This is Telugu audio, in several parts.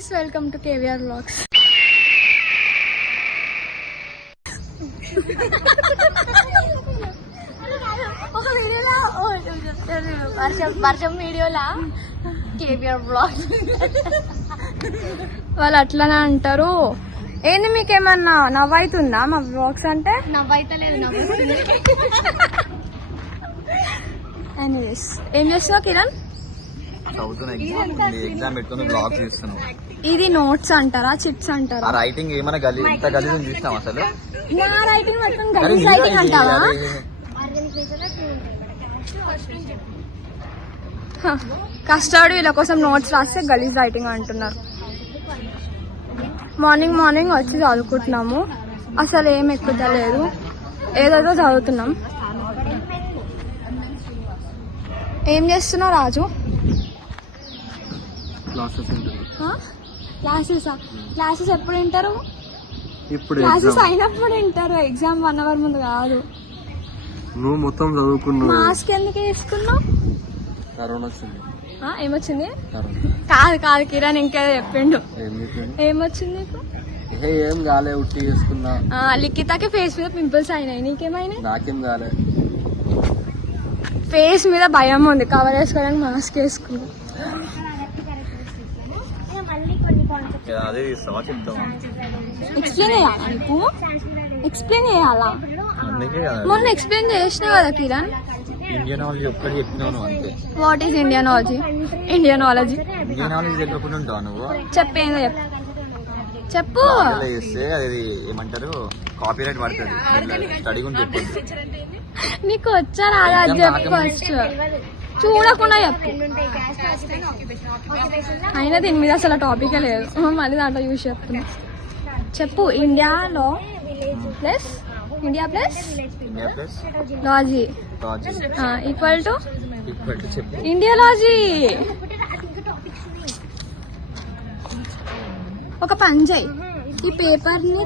guys, welcome to KVR Vlogs. వర్షం వీడియోలా KVR Vlogs వాళ్ళు అట్లనే అంటారు. ఏంది మీకేమన్నా నవ్వుతుందా మా వ్లాగ్స్ అంటే? నవ్వైతలేదు, నవ్వుతుంది. ఎనీవేస్, ఏం చేస్తున్నావు కిరణ్? ఎగ్జామ్ పెట్టుకుని బ్లాగ్ చేస్తున్నావు. ఇది నోట్స్ అంటారా, చిట్స్ అంటారా? రైటింగ్ ఏమైనా ఇంత గలీజ్ చూస్తాం అసలు. నా రైటింగ్ మొత్తం గలీజ్ రైటింగ్ అంటావా? కష్టపడి వీళ్ళ కోసం నోట్స్ రాస్తే గలీజ్ రైటింగ్ అంటున్నారు. మార్నింగ్ మార్నింగ్ వచ్చి చదువుకుంటున్నాము, అసలు ఏం ఎక్కుతలేదు, ఏదేదో చదువుతున్నాం. ఏం చేస్తున్నావు రాజు? క్లాసెస్ ఎప్పుడు వింటారు? క్లాసెస్ అయినప్పుడు వింటారు, ఎగ్జామ్ 1 hour ముందు కాదు. నువ్వు మొత్తం చదువుకున్నావు. మాస్క్ ఎందుకు వేసుకున్నావు? కరోనా వచ్చింది. ఏమొచ్చింది? కాదు కాదు కిరణ్ ఇంకేదో చెప్పిండు. ఏమొచ్చింది నీకు? ఏం కాలే, ఉట్టి వేసుకున్నా. లిఖితకి ఫేస్ మీద పింపుల్స్ అయినాయి, నీకేమైనాయి? నాకేం కాలే. ఫేస్ మీద భయం ఉంది, కవర్ వేసుకోవడానికి మాస్క్ వేసుకున్నా. ఎక్స్ప్లెయిన్ చేయాలా నీకు? ఎక్స్ప్లెయిన్ చేయాలా? మొన్న ఎక్స్ప్లెయిన్ చేసినావు కదా కిరణ్. ఇండియానాలజీ ఒక్కటి చెప్తున్నాను అంతే. What is ఇండియానాలజీ? ఇండియానాలజీ తెలియకుండా ఉంటావు నువ్వు. చెప్పేందో చెప్పు. చేస్తే అది ఏమంటారు, కాపీరైట్ పడుతుంది. స్టడీ గురించి చెప్పండి. నీకు వచ్చా రాదా చెప్పు ఫస్ట్, చూడకుండా చెప్పు. అయినా దీని మీద అసలు టాపికే లేదు, మళ్ళీ దాంట్లో యూజ్ చెప్తున్నా. చెప్పు. India plus logy equal to Indialogy. ఒక పని చేయి, ఈ పేపర్ ని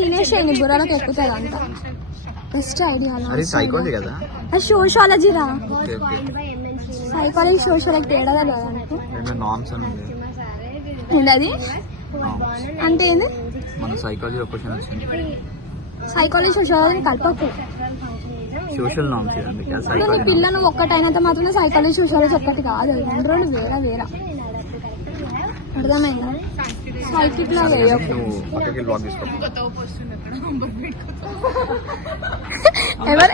తినేసేయి. నీ బుర్రలోకి ఎక్కుతుంది అంత. Best idea. అది సైకాలజీ కదా? అది సోషాలజీ రా. సైకాలజీ సోషాలజీ తేడా లేదా నీకు? ఏంటది అంటే? ఏంది మన సైకాలజీ క్వశ్చన్ వచ్చింది. సైకాలజీ సోషాలజీ కలపకు. Social norms. నీ పిల్లను ఒక్కటైనంత మాత్రమే సైకాలజీ సోషాలజీ ఒక్కటి కాదు, 2 రోజులు వేరే. అర్థమైందా? సైకిక్ లా ఎవరు?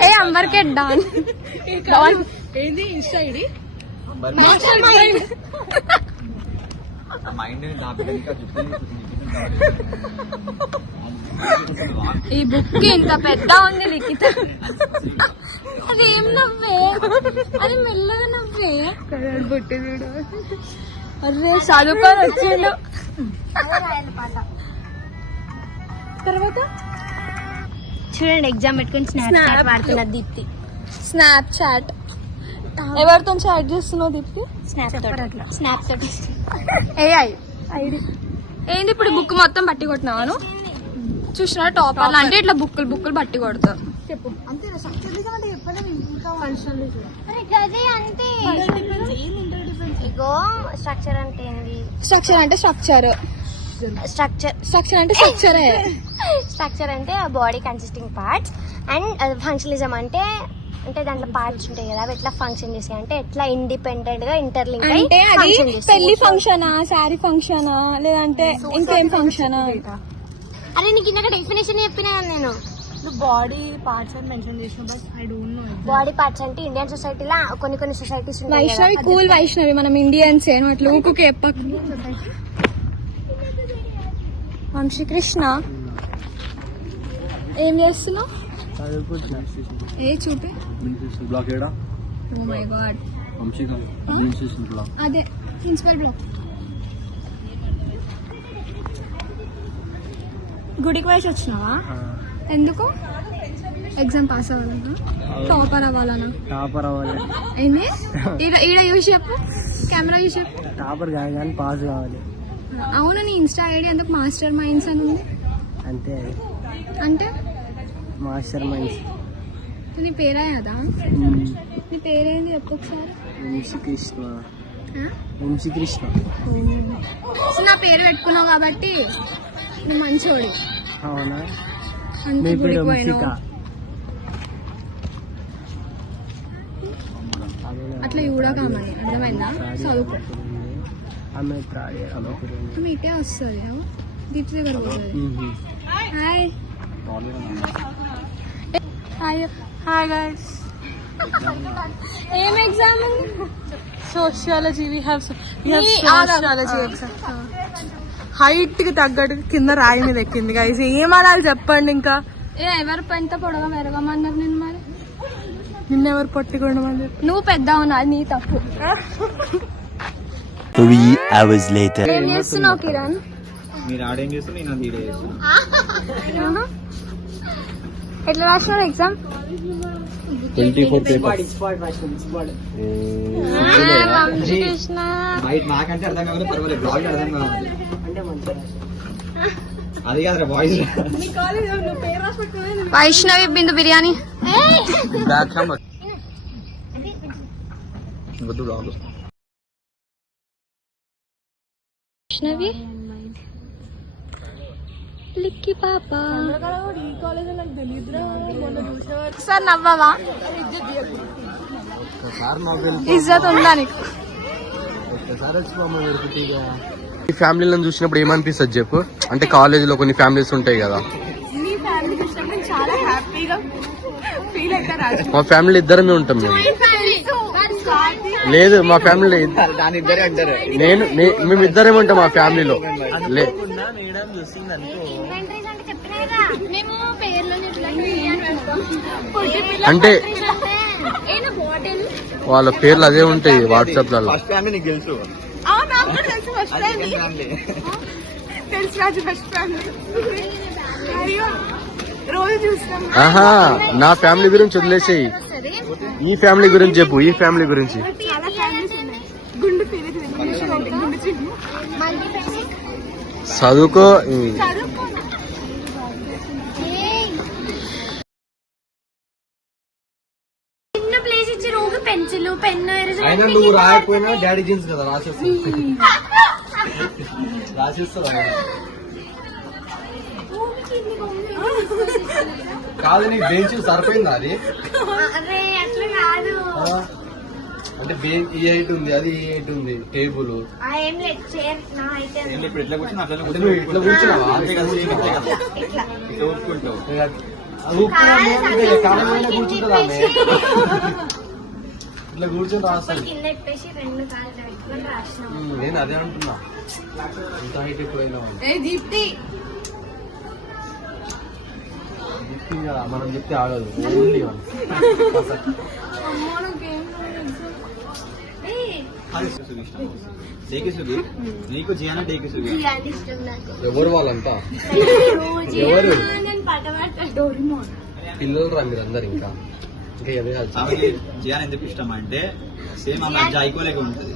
ఏ అంబర్కే డాన్ ఏంది ఇన్స్టా ఐడి? ఈ బుక్ ఇంత పెద్ద ఉంది లిఖిత. అదేం నవ్వే? అది మెల్లగా నవ్వే. బుట్టి చూడు. అరే చదువుకొని వచ్చిండు. తర్వాత చూడండి, ఎగ్జామ్ పెట్టుకుని స్నాప్ వాడుతున్నారు దీప్తి. స్నాప్ చాట్ ఎవరితో చాట్ చేస్తున్నావు దీప్తి? స్నాప్ తోటి. ఏఐ ఐడి ఏంది? ఇప్పుడు బుక్ మొత్తం బట్టి కొట్టినావాను చూసినా? టాపర్ అంటే ఇట్లా బుక్కులు బట్టి కొడతారు. చెప్పు. స్ట్రక్చర్ అంటే ఏంది? స్ట్రక్చర్ అంటే స్ట్రక్చర్ అంటే బాడీ కన్సిస్టింగ్ పార్ట్స్. అండ్ ఫంక్షనలిజం అంటే దాంట్లో పార్ట్స్ ఉంటాయి కదా, అవి ఎట్లా ఫంక్షన్ చేస్తాయి అంటే ఎట్లా ఇండిపెండెంట్ గా ఇంటర్లింక్ అంటే అది పెళ్లి ఫంక్షనా, శారీ ఫంక్షనా, లేదంటే ఇంకేం ఫంక్షనా? అరే నీకు ఇందాక డెఫినేషన్ చెప్పినా నేను. బాడీ పార్ట్స్ అని మెన్షన్ చేసిన, but I don't know. Body parts అంటే ఇండియన్ సొసైటీలో కొన్ని సొసైటీస్ వైష్ణవి కూల్ వైష్ణవి, మనం ఇండియన్స్ ఏమో అట్లా ఊకుకే చెప్పకు. వంశీకృష్ణ ఏం చేస్తున్నావు? ఏ చూపి. Oh my God. అదే ప్రిన్సిపల్ బ్లాక్. గుడికి వేసి వచ్చినావా? ఎందుకు? ఎగ్జామ్ పాస్ అవ్వాలన్నా, టాపర్ అవ్వాలన్నా? ఏంది? ఈడ యూజ్ చెప్పు, కెమెరా యూజ్ చెప్పు. టాపర్ కాదు కానీ పాస్ కావాలి. అవును, నీ ఇన్స్టా ఐడి ఎందుకు మాస్టర్ మైండ్స్ అని ఉంది? అంటే మాస్టర్ మైండ్స్. నీ పేరా కదా? నీ పేరేంది చెప్పు ఒకసారి. వంశీకృష్ణ. వంశీకృష్ణ. సో నా పేరు పెట్టుకున్నావు కాబట్టి నువ్వు మంచోడి. అవునా? అంతే మీ పేరు గుడికి వంశిక. పోయినావు. అట్లా చూడకమని అర్థమైందా? చదువుకో. ఆమె త్రాడి మీకే వస్తుంది. దీప్తి దగ్గర పోతుంది. Hi hi hi guys. ఏం exam sociology sociology exam. Height కి తగ్గట్టు కింద రాయి మీద ఎక్కింది గైస్. ఏం అనాలి చెప్పండి ఇంకా. ఎవరు ఎంత పొడగా పెరగమన్నారు నేను? మరి నిన్నెవరు పట్టుకోవడం చెప్పి. నువ్వు పెద్ద ఉన్నా, నీ తప్పు. 3 hours later. ఏం చేస్తున్నావు కిరణ్? మీరు ఆడేం చేస్తున్నా నేను అది చేస్తున్నా. ఎట్లా రాసినావు ఎగ్జామ్? 24 పేపర్స్. వంశీకృష్ణ నాకంటే అర్థం కావాలి పర్వాలేదు, బాయ్స్ అర్థం కావాలి. అది కాదురా బాయ్స్. వైష్ణవి బిందు బిర్యానీ. వైష్ణవి లిక్కి పాప. సార్ నవ్వవా? ఇజ్జత్ ఉందా నీకు? ఈ ఫ్యామిలీలను చూసినప్పుడు ఏమనిపిస్తుంది చెప్పు? అంటే కాలేజీలో కొన్ని ఫ్యామిలీస్ ఉంటాయి కదా. మా ఫ్యామిలీ ఇద్దరమే ఉంటాం మేము. లేదు మా ఫ్యామిలీ మేమిద్దరేమే ఉంటాం మా ఫ్యామిలీలో. అంటే వాళ్ళ పేర్లు అదే ఉంటాయి వాట్సాప్ లలో. ఫస్ట్ ఫ్యామిలీ నీకు తెలుసు. ఆహా, నా ఫ్యామిలీ గురించి వదిలేసేయి. ఈ ఫ్యామిలీ గురించి చెప్పు. ఈ ఫ్యామిలీ గురించి చదువుకో. పెన్సిల్ పెన్ను అయినా నువ్వు రాయకపోయినా డాడీ జీన్స్ కదా రాసేస్తా. కాదు నీకు బెంచ్ సరిపోయిందా? అది అట్లా కాదు. అంటే ఈ హైట్ ఉంది, అది ఈ హైట్ ఉంది. టేబుల్ ఏం లేదు, చైర్ నా అయితే ఇప్పుడు ఎట్లా కూర్చున్నా అట్లా అంటే నువ్వు ఇట్లా కూర్చున్నావా? ఇట్లా ఊపుకుంటావు. కాలమైనా కూర్చుంటుందా? ఇట్లా కూర్చొని రాస్తాను. కింద చెప్పేసి 2 కాళ్ళు పెట్టుకొని రాసినాం. నేను అదే అంటున్నా, ఇంత హైట్ ఎప్పుడైనా దీప్తి మనం చెప్తే ఆగదు. ఓన్లీ డేకి సుధీర్, నీకు జియానా డేకి సుధీర్. ఇష్టం నాకు. ఎవరు వాళ్ళంతా? ఎవరు? నేను పాట పాడతాను. పిల్లలు రా మీరు అందరు. ఇంకా ఇంకా అదే ఆమెకి జియాన్ ఎందుకు ఇష్టం అంటే సేమ్ ఆమె జాయికోలేక ఉంటుంది.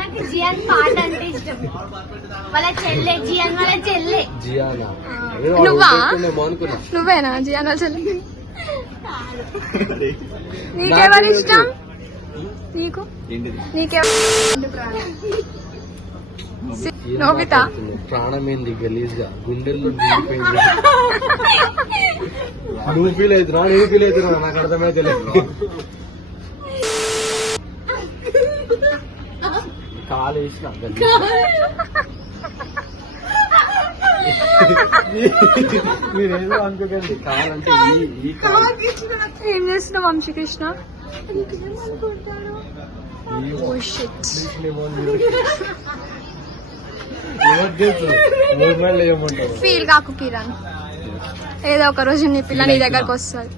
నాకు జియాన్ పాట అంటే ఇష్టం. వాళ్ళ చెల్లె జియాన్, వాళ్ళ చెల్లె జియానా. నువ్వా? అనుకున్నా నువ్వేనా జియానా చెల్లి? నీకెవరు ఇష్టం? నీకు ఏంటిది? నీకెవరు? నోబితా. ప్రాణమైంది గలీజ్ గా, గుండెల్లో నిండిపోయింది. నువ్వు ఫీల్ అవుతున్నావు, నేను ఫీల్ అవుతున్నా. నాకు అర్థమైతే లేదు. కాలు వేసిన మీరేదో అనుకోకండి. కాలంటే ఈ కాలు. ఏం చేస్తున్నావు వంశీకృష్ణ? ఫీల్ కాకు కిరణ్, ఏదో ఒక రోజు నీ పిల్ల నీ దగ్గరకు వస్తుంది.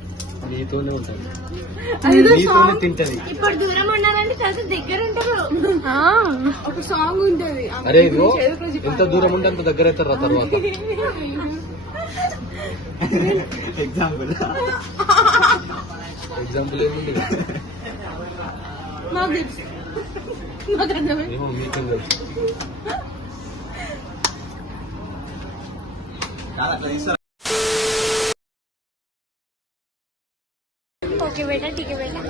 నీతోనే ఉంటుంది, నీతోనే తింటది. ఇప్పుడు దూరం ఉండాలంటే తర్వాత దగ్గర ఉంటారు. ఒక సాంగ్ ఉంటది. అరే ఇదిగో ఎంత దూరం ఉంటే అంత దగ్గర అవుతారు తర్వాత. ఎగ్జాంపుల్ ఏముంది? నాకు తెలుసు, నాకు అర్థమైంది. ఏమో మీకు తెలుసు. ఓకే బేటా, ఠీక్ है बेटा.